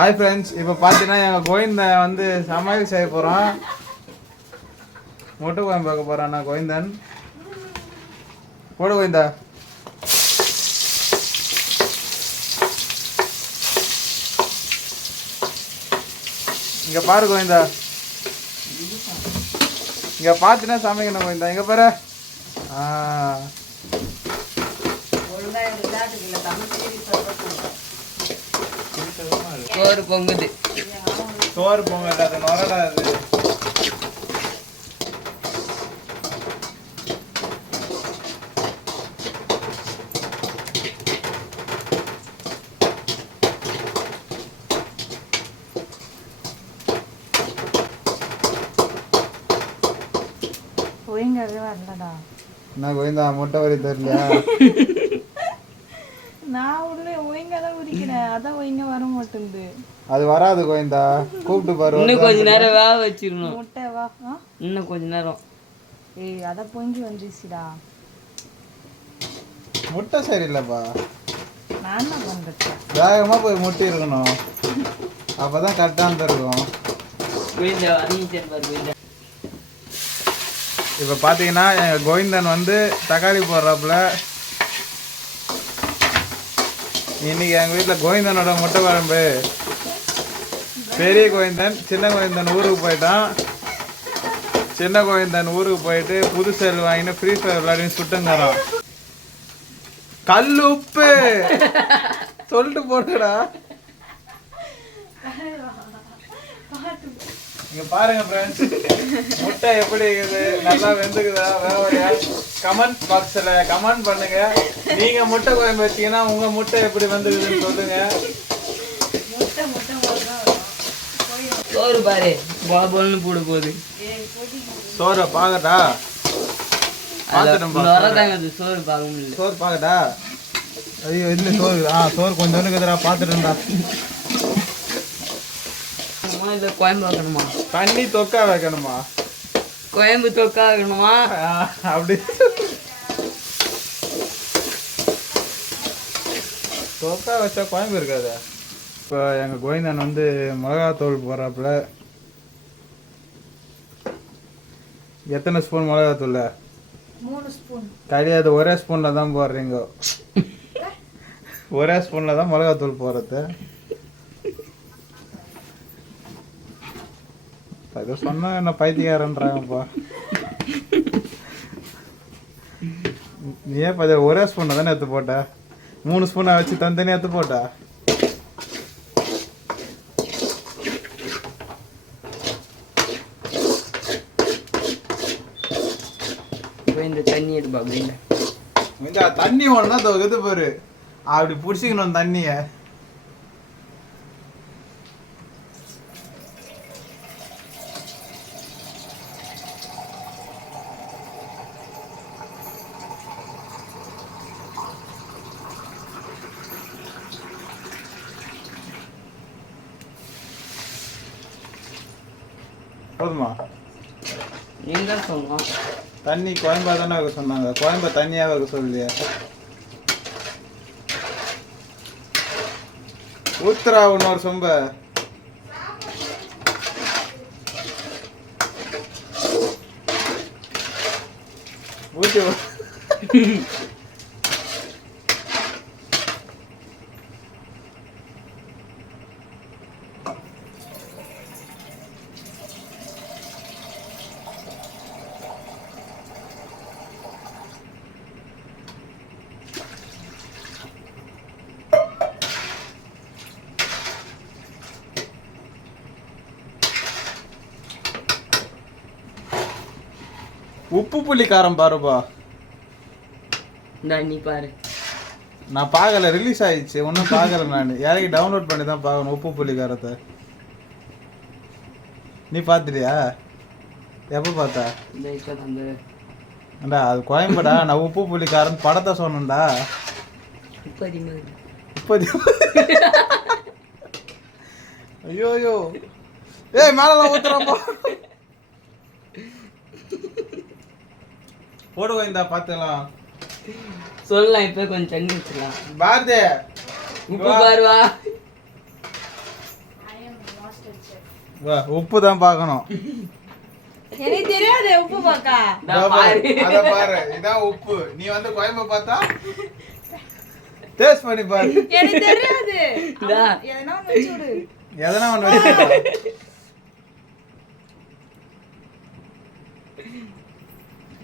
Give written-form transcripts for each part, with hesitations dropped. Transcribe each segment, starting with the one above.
Hi friends, இப்போ பார்த்தீங்கன்னா எங்கள் கோவிந்த வந்து சமையல் செய்ய போகிறோம். முட்டை குழம்பு பார்க்க போகிறான் நான் கோவிந்தன். போடு கோவிந்தா. இங்கே பாரு கோவிந்தா, இங்கே பார்த்துனா சமைக்கணும் கோவிந்தா. இங்கே பாரு. சோறு பொங்குது. சோறு பொங்கல் அது நொரடா அது. என்ன கோவிந்தா முட்டை வரி தெரியலையா? நான் உள்ள ஒய்ங்க தான் உரிக்கிறேன், அதான் ஒய்ங்க வர மாட்டேங்குது. அது வராது கோவிந்தா, கூப்பிட்டு பாரு. இன்னும் கொஞ்ச நேரம் வேக வச்சிரணும். முட்டை வா. இன்னும் கொஞ்ச நேரம். ஏய் அத பொங்கி வந்துச்சுடா. முட்டை சரியில்லைப்பா. நான் என்ன பண்றது? வேகமா போய் முட்டை இருக்கணும், அப்பதான் கரெக்டாக இருக்கும். இப்போ பார்த்தீங்கன்னா எங்கள் கோவிந்தன் வந்து தக்காளி போடுறாப்புல. இன்னைக்கு எங்கள் வீட்டில் கோவிந்தனோட முட்டை குழம்பு. பெரிய கோவிந்தன் சின்ன கோவிந்தன் ஊருக்கு போயிட்டான். சின்ன கோவிந்தன் ஊருக்கு போயிட்டு புது செல் வாங்கிட்டு ஃப்ரீ ஃபயர் விளையாடின்னு சுட்டுங்கிறான். கல் உப்பு சொல்லிட்டு போட்டுடா. இங்க பாருங்க ஃப்ரெண்ட்ஸ், முட்டை எப்படி இருக்குது, நல்லா வெந்துக்குதா வேலையா? கமெண்ட் பாக்ஸ்ல கமெண்ட் பண்ணுங்க. நீங்க முட்டை குழம்பு வச்சீங்கன்னா உங்க முட்டை எப்படி வந்துக்குதுன்னு சொல்லுங்க. சோறு பாரு பாபல்னு போட போகுது. சோறை பாக்கட்டா? சோறு பார்க்க முடியல. சோறு பாக்கட்டா? ஐயோ இல்லை சோறு. சோறு கொஞ்சம் இருக்குதுடா, பார்த்துட்டுண்டா. இல்ல கோயம்பு வைக்கணுமா? தண்ணி தொக்கா வைக்கணுமா? கோயம்பு தொக்கா வைக்கணுமா? அப்படி தொக்கா வச்சா கோயம்பு இருக்காது. இப்போ எங்கள் கோவிந்தன் வந்து மிளகாத்தூள் போடுறாப்புல. எத்தனை ஸ்பூன் மிளகாத்தூள்? 3 ஸ்பூன் கிடையாது, ஒரே ஸ்பூனில் தான் போடுறீங்க. ஒரே ஸ்பூனில் தான் மிளகாத்தூள் போடுறது. அது சொன்னா என்ன பைத்தியக்காரன்றாங்கப்பா. நீ ஏன் ஒரே ஸ்பூனை தானே எடுத்து போட்ட? 3 ஸ்பூனை வச்சு தனித்தனியாக எடுத்து போட்டா? இந்த தண்ணி எடுப்பா. இந்த தண்ணி ஒன்றா இது பாரு, அப்படி பிடிச்சிக்கணும் தண்ணியை. போதுமா? நீங்க சொன்னோம் தண்ணி கோயம்பா தானே வைக்க சொன்னாங்க, கோயம்பா தண்ணியாக வைக்க சொல்லலையா? ஊத்துறா இன்னொரு சொம்ப. ஊத்தி உப்பு புளி காரம் பாருப்பா. நீ பாரு. நான் பார்க்கல, ரிலீஸ் ஆயிடுச்சு, ஒன்றும் பார்க்கல. நான் யாரைக்கு டவுன்லோட் பண்ணி தான் பார்க்கணும் உப்பு புளி காரத்தை. நீ பார்த்துட்டியா? எப்போ பார்த்தா? அண்டா அது கோயம்படா. நான் உப்பு புளி காரம் படத்தை சொன்னேன்டா. ஐயோ ஐயோ, ஏய் மேலாம் ஊத்துறப்பா. போடுவோம் இந்த பார்த்துக்கலாம். சொல்லலாம், இப்போ கொஞ்சம் தண்ணி வச்சுக்கலாம். பாரதே உப்பு பாருவா. வா உப்பு தான் பார்க்கணும். எனக்கு தெரியாது உப்பு பாக்கா. அத பாரு இதான் உப்பு. நீ வந்து கோயம்ப பார்த்தா டேஸ்ட் பண்ணி பாரு. எனக்கு தெரியாது. எதனா ஒண்ணு வச்சு விடு. எதனா ஒண்ணு வச்சு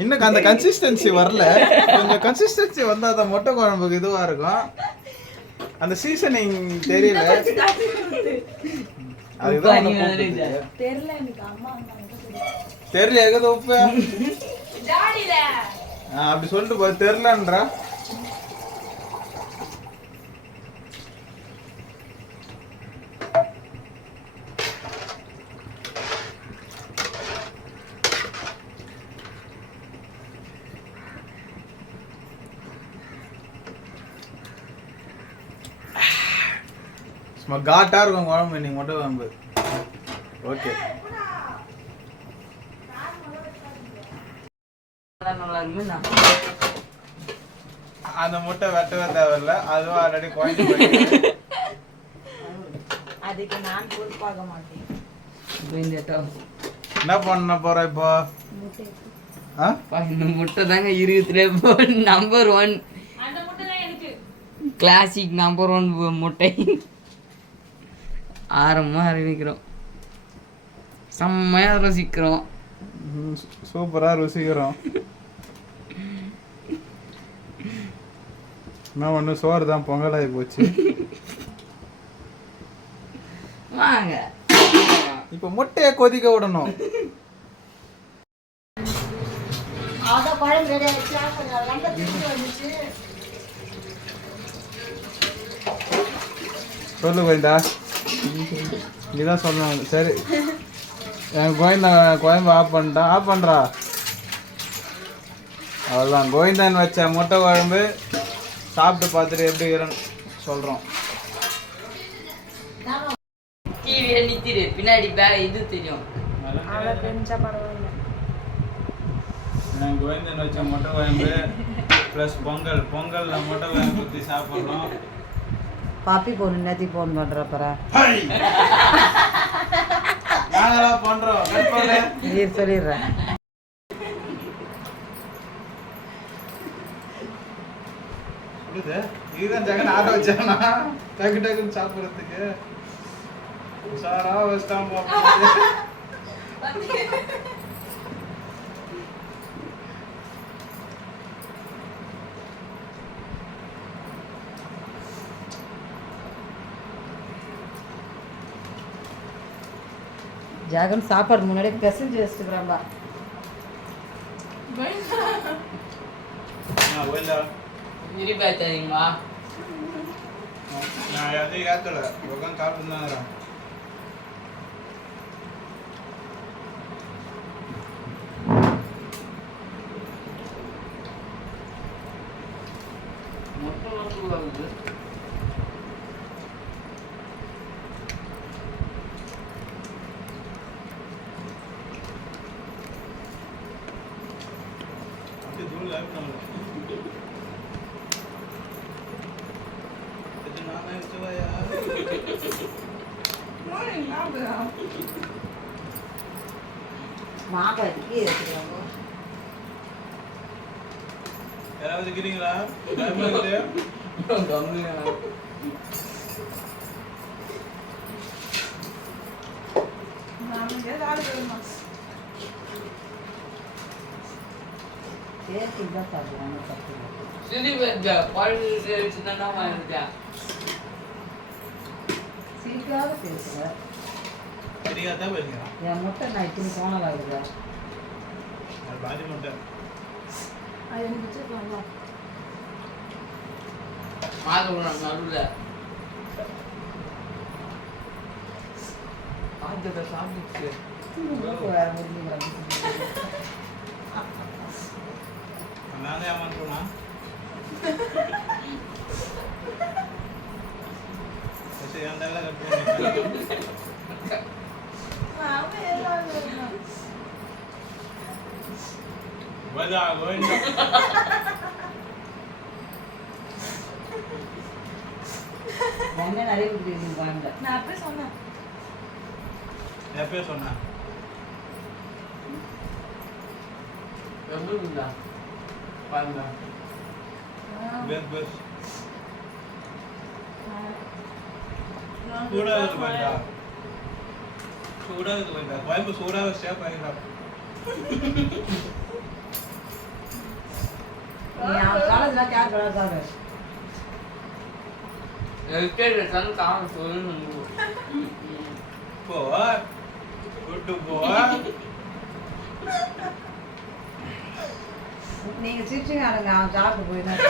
இன்னும் அந்த கன்சிஸ்டன்சி வரல. கொஞ்சம் கன்சிஸ்டன்சி வந்தா தான் முட்டை குழம்புக்கு இதுவா இருக்கும். அந்த சீசனிங் தெரியல. அதுதான் தெரியல எனக்கு அம்மா தெரியல எது உப்பு டாடில அப்படி சொல்லிட்டு போ தெரியலன்றா. சும்மா காட்டா இருக்கும் குழம்பு இன்னைக்கு முட்டை குழம்பு. ஓகே அந்த முட்டை வெட்டவே தேவையில்ல. அதுவும் ஆல்ரெடி குழம்பு. அதுக்கு நான் பொறுப்பாக மாட்டேன். என்ன பண்ண போற இப்போ? இந்த முட்டை தாங்க இருக்கிற நம்பர் 1 கிளாசிக் நம்பர் 1 முட்டை. ஆரம்பமா அறிவிக்கிறோம். செம்மையா ருசிக்கிறோம். சூப்பரா ருசிக்கிறோம். நான் ஒண்ணு சோறு தான் பொங்கலாகி போச்சு. வாங்க இப்ப முட்டையை கொதிக்க விடணும். சொல்லு கோவிந்தா. நீதான் சொல்லணும். சரி என் கோவிந்தா கோயம்பு ஆஃப் பண்ணிட்டான். ஆஃப் பண்றா. அவ்வளோதான் கோவிந்தன் வச்ச முட்டை குழம்பு சாப்பிட்டு பார்த்துட்டு எப்படி சொல்றோம். டிவியை நிறுத்திடு. பின்னாடி இது தெரியும். அத தெரிஞ்சா பரவாயில்ல. நான் கோவிந்தன் வச்ச முட்டை குழம்பு ப்ளஸ் பொங்கல்ல முட்டை குழம்பு ஊற்றி சாப்பிட்றோம். பாப்பி போன் நேத்தி போன் பண்றப்பற நாங்களாம் பண்றோம். நீர் சொல்லிடுறேன். இதுதான் ஜெகன் ஆட்ட வச்சானா டக்கு டக்குன்னு சாப்பிட்றதுக்கு உஷாரா வச்சிட்டான். ஜாகன் சாப்பாடு முன்னாடி பெசஞ்சு வச்சுக்கிறான்பா. தெரியுமா நான் எதையும் ஏத்தல உட்காந்து சாப்பிட்டு தான். மாப்பிளைக்கு எடுத்துக்கிறாங்க. யாராவது இருக்கிறீங்களா? சீக்கிரம் பேசுற என் முட்டை நான் இத்தனை போனதாகுதா? பாதி முட்டை அது எனக்கு வச்சிருக்கலாம்ல. நடுவில் சாப்பிட்டு வேற முடிஞ்சு நானே ஏமாந்துருனா அந்த நிறைய குடிக்கிறீங்க. நான் அப்படியே சொன்னேன். எப்பயே சொன்னேன் எப்படி இருந்தா பாருங்க பெஸ் பெஸ் சூடாகுது போயிட்டா சூடாகுது போயிட்டா குழம்பு சூடாக ஸ்டேப் ஆகிடலாம் நீ அவன் காலத்தில் கேர் பண்ணாதாங்க எல்கேஜி தான் காரணம் சொல்லணும் போ விட்டு போ நீங்க சிரிச்சுங்க அவன் சாப்பிட்டு போயிதான்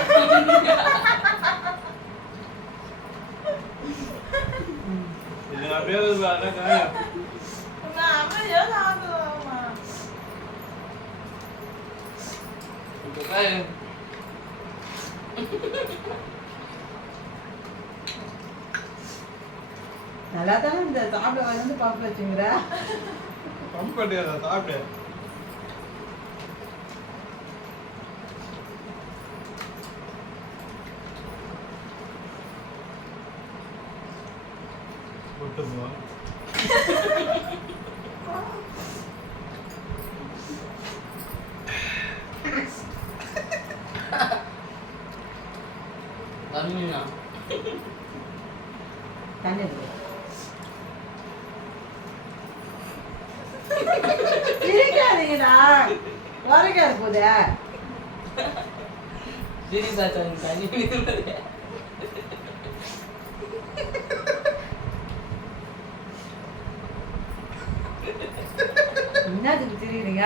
இது அப்படியே காயம் நான் அமைதியா சாப்பிடுவாமா. நல்லா தானே இந்த சாப்பிட வந்து பம்பு வச்சுங்கிற பம்ப் பண்ணிடுறா சாப்பிடு விட்டு போ தண்ணியா தண்ணி இருக்கு. சிரிக்காதீங்கடா உரைக்காது போதே சீரியஸா தண்ணி என்னதுக்கு தெரியுறீங்க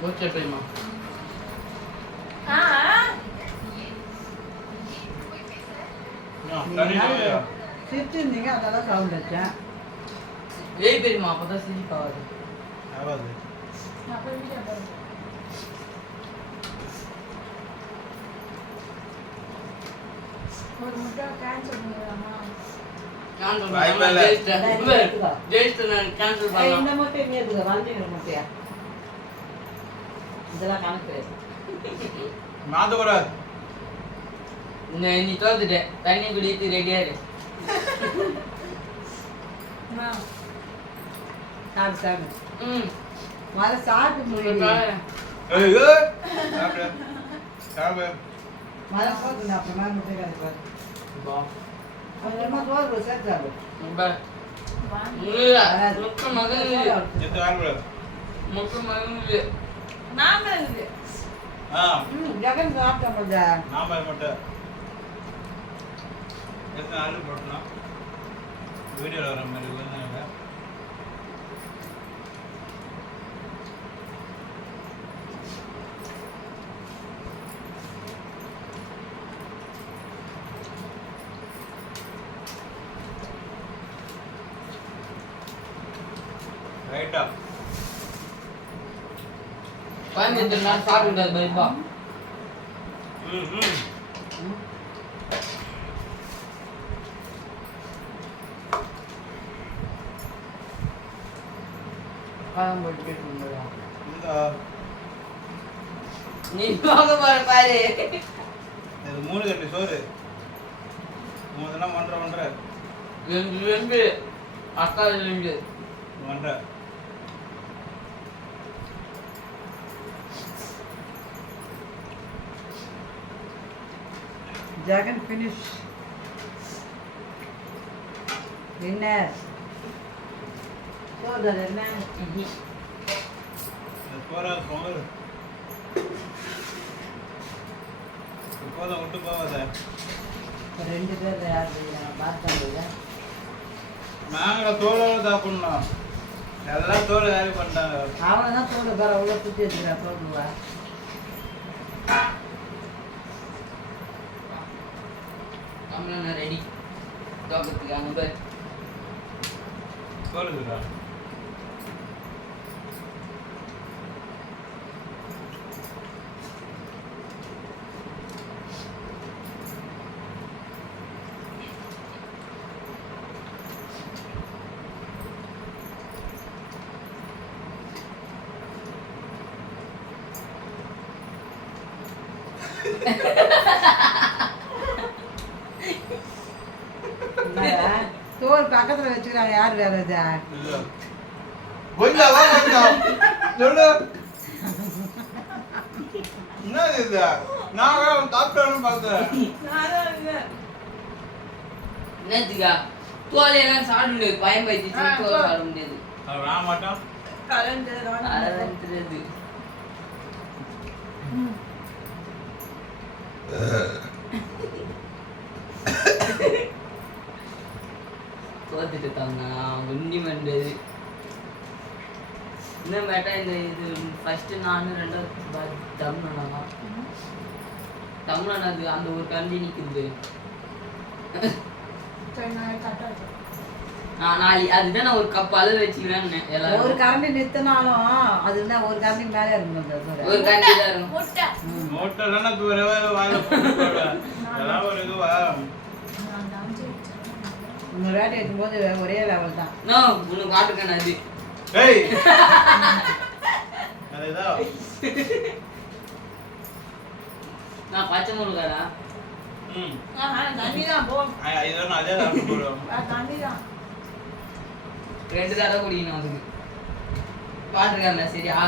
மூச்சை போய்மா சிரிச்சிருந்தீங்க அதெல்லாம் சவுண்ட் வச்சேன் ஏய் பெரியமா அப்பதான் சிரிப்பாவது அப்ப வீடியோ பாரு. ஒரு முட்டை கேன்சல் பண்ணிடலாமா? கேன்சல் ஏய், இந்த பண்ணலாம் முட்டை நீ எடுத்துக்க வாங்கிக்கிற முட்டையா இதெல்லாம் கணக்கு மாத்தக்கூடாது நீ தோத்துட்ட தண்ணி குடித்து ரெடியா இரு அம்மா, சாப்பிட்டு சாப்பிடு ம் முதல்ல சாப்பிட்டு முடியும் சாப்பிடு சாப்பிடு முதல்ல போட்டுங்க அப்புறமா முட்டை கிடைப்பாரு அப்புறமா சோறு சேர்த்து சாப்பிடு வாங்கி. முட்டை மகன் எத்து ஆறு முட்டை மகன் நாம இருக்குது. ஜெகன் சாப்பிட்டா கொஞ்சம் நாம மட்டும் எத்தனை ஆர்டர் போட்டோம் வீடியோவில் வர மாதிரி இருந்தாங்க ரைட்டா பதினஞ்சு நாள் சாப்பிட்டு பயப்பா ம் காலம் போட்டு இருந்தா இந்த நீ வாங்க பாரு இது 3 கட்டி சோறு 3 தினம் ஒன்றரை ரெண்டு அக்கா ரெண்டு ஒன்றரை ஜெகன் ஃபினிஷ் டின்னர் சோறு என்ன போகிற பொங்கல் இப்போதான் விட்டு போகாத ரெண்டு பேர் யார் பார்த்தா நாங்கள் தோலோட சாப்பிடணும் எல்லாம் தோல் யாரும் பண்ணிட்டாங்க அவனை தான் தோடு பாரு அவ்வளோ சுற்றி வச்சுக்கிறேன் தோடுவா நம்மள ரெடி தோக்கத்துக்கு அங்கே சொல்லுங்கடா. என்னடா? தோல் பக்கத்துல வச்சுக்கிறாங்க, யார் வேலை இது? இல்ல. கோயிந்தா வா கோயிந்தா. சொல்லு. என்ன இது? நான் சாப்பிட்டேன்னு பார்த்தேன். என்னத்துக்கா தோலையெல்லாம் சாப்பிட முடியாது, பயம் பயிற்சி தோல் சாப்பிட முடியாது. அது நான் மாட்டோம். அதான் தெரியாது. தோத்துட்டு இருக்காங்க ஒண்ணி பண்ணுறது. இன்னும் மேட்டா இந்த இது ஃபர்ஸ்ட் நானும் ரெண்டாவது தமிழ்நாடா தமிழ்நாடு அந்த ஒரு கண்டி நிற்குது. நான் அதுதான் நான் ஒரு கப் அளவு வச்சுக்கிறேன். எல்லாரும் ஒரு கரண்டி நிறுத்தினாலும் அதுதான் ஒரு கரண்டி மேலே இருக்கும். ஒரு கண்டி தான் இருக்கும். மோட்டர்லாம் வாயில போட்டு அதெல்லாம் ஒரு இதுவா இன்னொரு வேட்டை எடுக்கும்போது ஒரே லெவல் தான். உனக்கு காட்டுக்கேன் அது. ஏய் அதேதான் நான் பச்சை மிளகாடா. இதெல்லாம் அதே தான் போடுவோம். 2 தடவை குடிக்கணும் அதுக்கு. பாத்துருக்காங்க சரியா?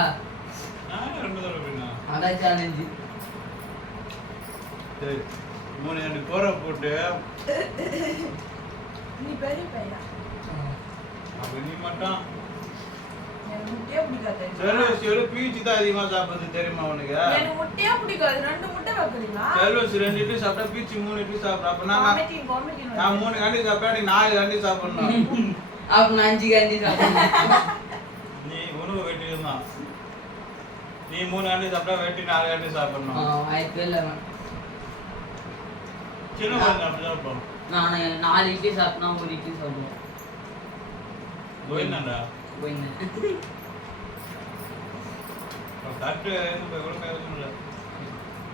2 தடவை குடிக்கணும். அதான் சேலஞ்சு. சரி 3 கோரை போட்டு நீ பெரிய பையா அப்ப நீ மட்டும் எனக்கு முட்டையே பிடிக்காது. செல்வஸ் பீச்சு தான் அதிகமா சாப்பிடுறது தெரியுமா உனக்கு? எனக்கு முட்டையே பிடிக்காது. 2 முட்டை வைக்கிறீங்களா? செல்வஸ் 2 இட்லி சாப்பிட்டா பீச்சு 3 இட்லி சாப்பிட்ற. அப்ப நான் 3 கண்டி சாப்பிட்டா நீ 4 கண்டி சாப்பிடணும். அப்ப நான் 5 கண்டி சாப்பிடணும். நீ உணவு வெட்டிருந்தான். நீ 3 கண்டி சாப்பிட்டா வெட்டி 4 கண்டி சாப்பிடணும். வாய்ப்பே இல்லை. சின்ன குழந்தை அப்படிதான் இருப்போம். நான் 4 இட்லி சாப்பிட்டா 1 இட்லி சாப்பிடுவேன். கோயிந்தாண்டா போயிருந்தேன். தட்டு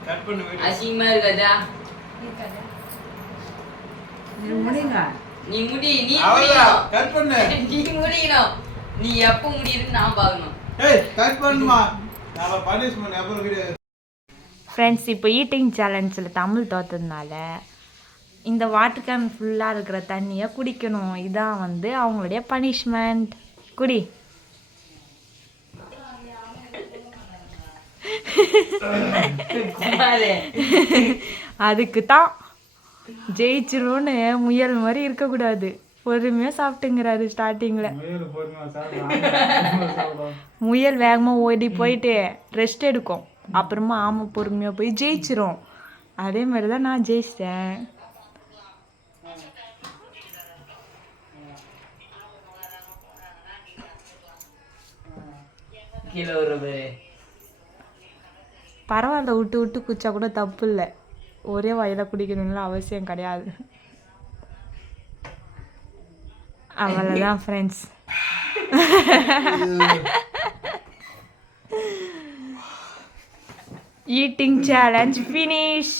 கட் பண்ணி வீடு அசிங்கமா இருக்காதா? இருக்காது. நீ முடியுங்க. நீ முடி, நீ அவ்வளவுதான் முடியணும். கட் பண்ணு. நீ முடிக்கணும். நீ எப்ப முடியுதுன்னு நான் பார்க்கணும். ஏய் கட் பண்ணுமா. நாம பனிஷ்மென்ட் அப்புறம் வீடியோ. ஃப்ரெண்ட்ஸ், இப்போ ஈட்டிங் சேலஞ்சில் தமிழ் தோற்றதுனால இந்த வாட்டர் கேன் ஃபுல்லாக இருக்கிற தண்ணியை குடிக்கணும். இதான் வந்து அவங்களுடைய பனிஷ்மெண்ட். குடி. அதுக்கு தான் ஜெயிச்சிரும்னு முயல் மாதிரி இருக்கக்கூடாது. பொறுமையாக சாப்பிட்டுங்கிறாரு ஸ்டார்டிங்கில். முயல் வேகமாக ஓடி போயிட்டு ரெஸ்ட் எடுக்கும். அப்புறமா ஆமை பொறுமையாக போய் ஜெயிச்சிரும். அதே மாதிரி தான் நான் ஜெயிச்சிட்டேன். கீழே வருது. பரவாயில்ல, விட்டு விட்டு குச்சா கூட தப்பு இல்லை. ஒரே வாயில குடிக்கணும்னு அவசியம் கிடையாது. அவ்வளோதான் ஃப்ரெண்ட்ஸ். Eating challenge finish.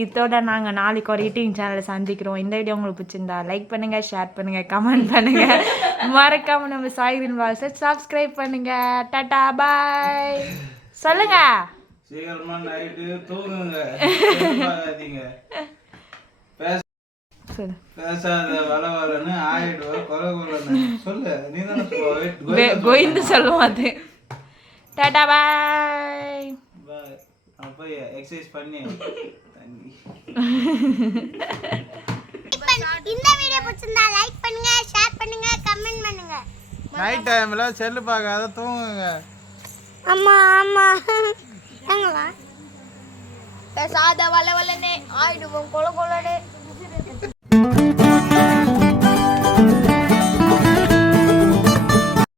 இதோட நாங்கள் நாளைக்கு ஒரு ஈட்டிங் சேனலை சந்திக்கிறோம். இந்த வீடியோ உங்களுக்கு பிடிச்சிருந்தா லைக் பண்ணுங்கள், ஷேர் பண்ணுங்கள், கமெண்ட் பண்ணுங்கள். மறக்காமல் நம்ம சாய் கிரீன் பாக்ஸை சப்ஸ்கிரைப் பண்ணுங்கள். டாடா பாய் சொல்லுங்க. சீக்கிரமா நைட்டு தூங்குங்க. பேசாத வளவலன்னு ஆயிடுவ கொலை கொல்லன்னு சொல்லு. நீ தானே கோயிந்து சொல்லுவோம் அது. டாடா பாய். பாய். அப்போ எக்ஸசைஸ் பண்ணி இந்த வீடியோ பிடிச்சிருந்தா லைக் பண்ணுங்க, ஷேர் பண்ணுங்க, கமெண்ட் பண்ணுங்க. நைட் டைம்ல செல்லு பார்க்காத தூங்குங்க. அம்மா அம்மா எங்களா பேசாத வளவலனே ஆயிடுவோம் கொல கொலனே.